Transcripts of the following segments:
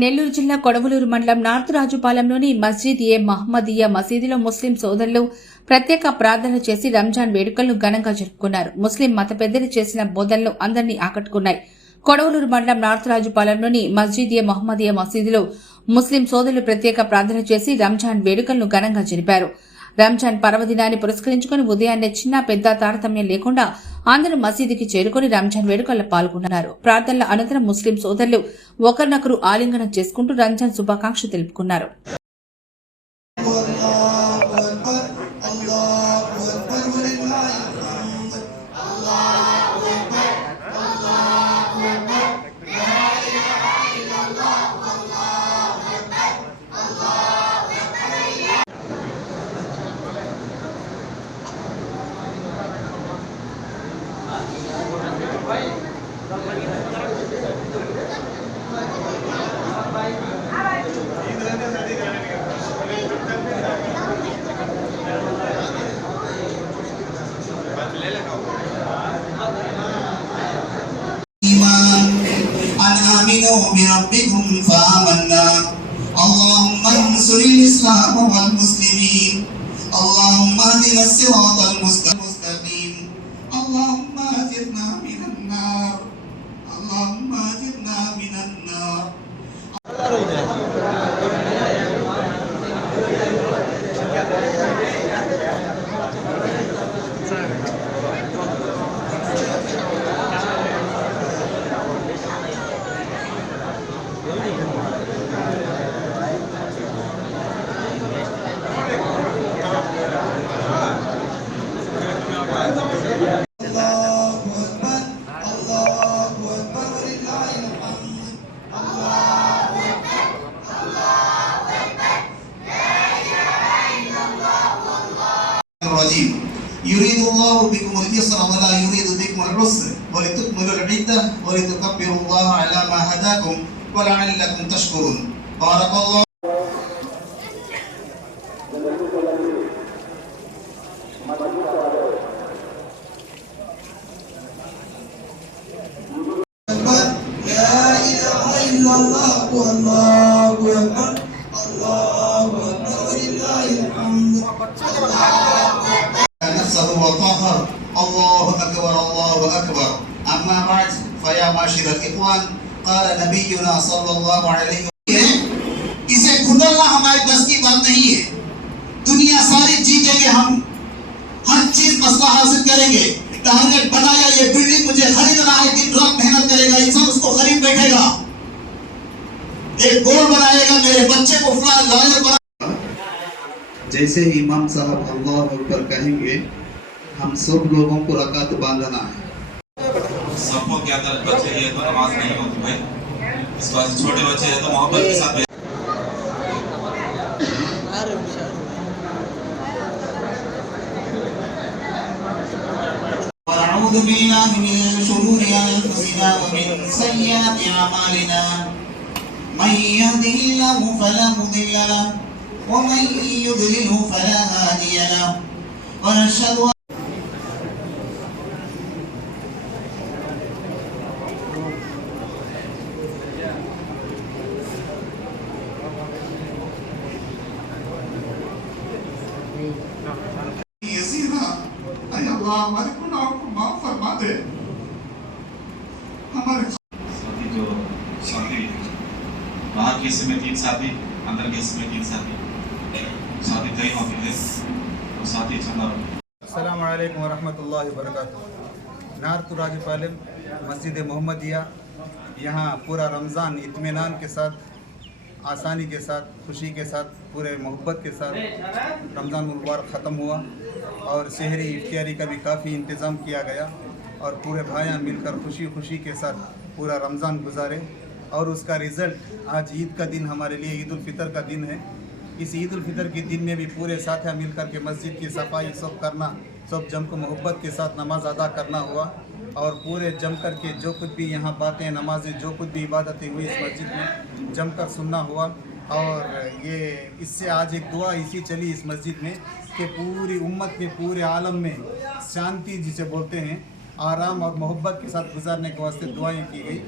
నెల్లూరు జిల్లా కొడవలూరు మండలం నార్త్ రాజుపాలెంలోని మస్జిద్ ఏ మహమ్మదీయ మసీదులో ముస్లిం సోదరులు ప్రత్యేక ప్రార్థనలు చేసి రంజాన్ వేడుకలను ఘనంగా జరుపుకున్నారు. ముస్లిం మత పెద్దలు చేసిన బోధనలు అందరినీ ఆకట్టుకున్నాయి. కొడవలూరు మండలం నార్త్ రాజుపాలెంలోని మస్జిద్ ఏ మహమ్మదీయ మసీదులో ముస్లిం సోదరులు ప్రత్యేక ప్రార్థనలు చేసి రంజాన్ వేడుకలను ఘనంగా జరిపారు. రంజాన్ పర్వదినాన్ని పురస్కరించుకుని ఉదయాన్నే చిన్న పెద్ద తారతమ్యం లేకుండా అందరూ మసీదుకి చేరుకుని రంజాన్ వేడుకల్లో పాల్గొన్నారు. ప్రార్థనల అనంతరం ముస్లిం సోదరులు ఒకరినొకరు ఆలింగనం చేసుకుంటూ రంజాన్ శుభాకాంక్షలు తెలుపుకున్నారు. آمنوا بربكم فآمنا اللهم انصر الإسلام والمسلمين اللهم اهدنا الصراط المستقيم اللهم أجرنا من النار اللهم أجرنا من النار. يريد الله بكم اليسر ولا يريد بكم العسر ولتكملوا العدة ولتكبروا الله على ما هداكم ولعلكم تشكرون. بارك الله. لا إله إلا الله والله أكبر الله أكبر ولله الحمد. نفسه وطهر الله أكبر الله أكبر. أما بعد فيا معاشر الإخوان قال نبينا صلى الله عليه وسلم इसे खुदलना हमारे बस की बात नहीं है. दुनिया सारी जीतेंगे हम, हर चीज मसला हासिल करेंगे. टारगेट बनाया ये बिल्डिंग मुझे खरीदना है, दिन रात मेहनत करेगा इंसान, उसको खरीद बैठेगा. एक गोल बनाएगा मेरे बच्चे को फलां लॉयर बना. जैसे ही इमाम साहब अल्लाह अकबर कहेंगे हम सब लोगों को रकात बांधना है. सबको क्या था बच्चे ये तो नमाज नहीं होती भाई, इस बात छोटे बच्चे हैं तो मोहब्बत के साथ ونعوذ بالله من شرور أنفسنا ومن سيئات أعمالنا من يهده الله فلا مضل له ومن يضلله فلا هادي له ونشهد हमारे गुनाहों को माफ फरमा दे. हमारे साथी जो साथी बाहर के हिस्से में 3 साथी, अंदर के हिस्से में 3 साथी, साथी कई होते हैं तो साथी चंदा. अस्सलामु अलैकुम व रहमतुल्लाहि व बरकातुहू. नार्थ राजूपालెం मस्जिद मोहम्मदिया यहाँ पूरा रमज़ान इत्मीनान के साथ, आसानी के साथ, खुशी के साथ, पूरे मोहब्बत के साथ रमज़ान मुबारक ख़त्म हुआ और शहरी इफ्तियारी का भी काफ़ी इंतज़ाम किया गया और पूरे भाइयाँ मिलकर खुशी के साथ पूरा रमज़ान गुजारे और उसका रिज़ल्ट आज ईद का दिन हमारे लिए ईद उल फितर का दिन है. इस ईद उल फितर के दिन में भी पूरे साथियाँ मिलकर के मस्जिद की सफाई सब करना, सब जम को मोहब्बत के साथ नमाज अदा करना हुआ और पूरे जम कर के जो कुछ भी यहाँ बातें नमाजें जो कुछ भी इबादतें हुई इस मस्जिद में जमकर सुनना हुआ और ये इससे आज एक दुआ इसी चली इस मस्जिद में कि पूरी उम्मत में पूरे आलम में शांति जिसे बोलते हैं आराम और मोहब्बत के साथ गुजारने के वास्ते दुआएं की गई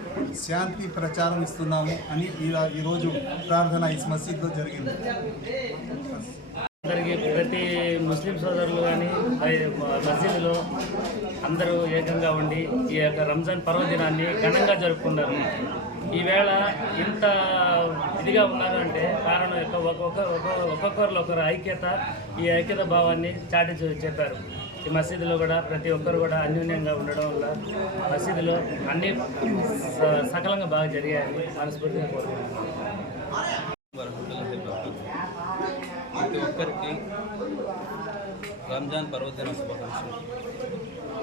శాంతి ప్రచారం ఇస్తున్నాము అని ఈరోజు ప్రార్థన ఈ మసీద్లో జరిగింది అందరికీ ప్రతి ముస్లిం సోదరులు కానీ మసీదులో అందరూ ఏకంగా ఉండి ఈ యొక్క రంజాన్ పర్వదినాన్ని ఘనంగా జరుపుకున్నారు. ఈవేళ ఇంత ఇదిగా ఉన్నారు అంటే కారణం యొక్క ఒక్కొక్కరిలో ఒకరు ఐక్యత, ఈ ఐక్యత భావాన్ని చాటి చెప్పారు. ఈ మసీదులో కూడా ప్రతి ఒక్కరు కూడా అన్యోన్యంగా ఉండడం వల్ల మసీదులో అన్ని సకలంగా బాగా జరిగాయని మనస్ఫూర్తిగా కోరుకుంటున్నాను. ప్రతి ఒక్కరికి రంజాన్ పర్వదిన శుభాకాంక్షలు.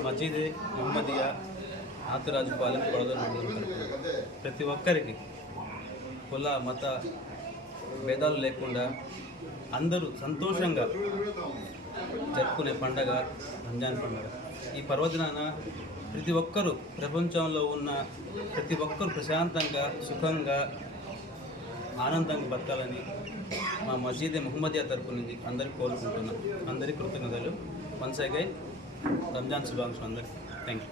మసీద్ మహమ్మదియా నాతురాజుపాలెం ప్రతి ఒక్కరికి కుల మత భేదాలు లేకుండా అందరూ సంతోషంగా జరుపుకునే పండగ రంజాన్ పండుగ. ఈ పర్వదినాన ప్రతి ఒక్కరూ ప్రపంచంలో ఉన్న ప్రతి ఒక్కరూ ప్రశాంతంగా సుఖంగా ఆనందంగా బతకాలని మా మసీద్ మహమ్మదియా తరపు నుంచి అందరికీ కోరుకుంటున్నాం. అందరికీ కృతజ్ఞతలు. వన్స్ అగైన్ రంజాన్ శుభాకాంక్షలు అందరికీ. Thank you.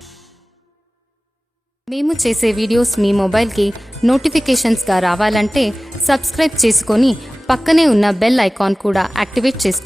మేము చేసే వీడియోస్ మీ మొబైల్కి నోటిఫికేషన్స్గా రావాలంటే సబ్స్క్రైబ్ చేసుకొని పక్కనే ఉన్న బెల్ ఐకాన్ కూడా యాక్టివేట్ చేసుకోండి.